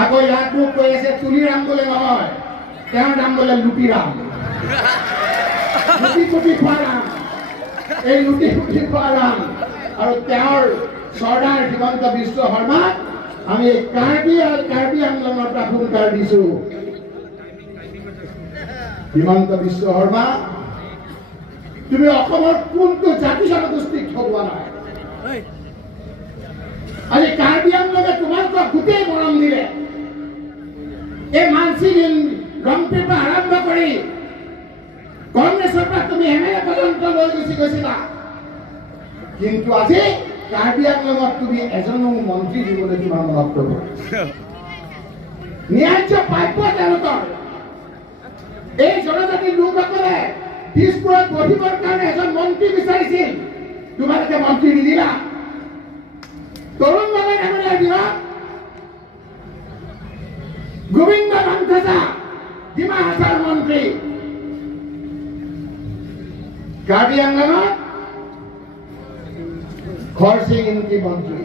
আকৌ ইয়াত মোক কৈ আছে তুলিৰাম বোলে নহয়, তেওঁৰ নাম বোলে লুটিৰাম। লুটি পুটি খোৱা ৰাম, এই লুটি পুটি খোৱা ৰাম। আৰু তেওঁৰ চৰ্দাৰ হিমন্ত বিশ্ব শৰ্মাক আমি কাৰ্বি আংলঙৰ পৰা হুংকাৰ দিছো। হিমন্ত বিশ্ব শৰ্মা, তুমি অসমৰ কোনটো জাতি জনগোষ্ঠীক ঠগোৱা নাই? আজি কাৰ্বি আংলঙে তোমালোকক গোটেই মৰম দিলে। এই মানসী ৰংপিৰ পৰা আৰম্ভ কৰি কংগ্ৰেছৰ পৰা তুমি এমএলএ পৰ্যন্ত লৈ গুচি গৈছিলা, কিন্তু আজি কাৰ্বি আংলঙত তুমি এজনো মন্ত্ৰী দিবলৈ তোমাৰ মনত কৰিব। ন্যায্য প্ৰাপ্য তেওঁলোকৰ। এই জনজাতিৰ লোকসকলে দিছপুৰত বহিবৰ কাৰণে এজন মন্ত্ৰী বিচাৰিছিল, তোমালোকে মন্ত্ৰী নিদিলা। তৰুণ গগৈ ডাঙৰীয়াৰ দিনত গোবিন্দ মানধাতা ডিমা হাছাৰ মন্ত্ৰী, কাৰ্বি আংলঙত খৰসিং ইনকি মন্ত্ৰী।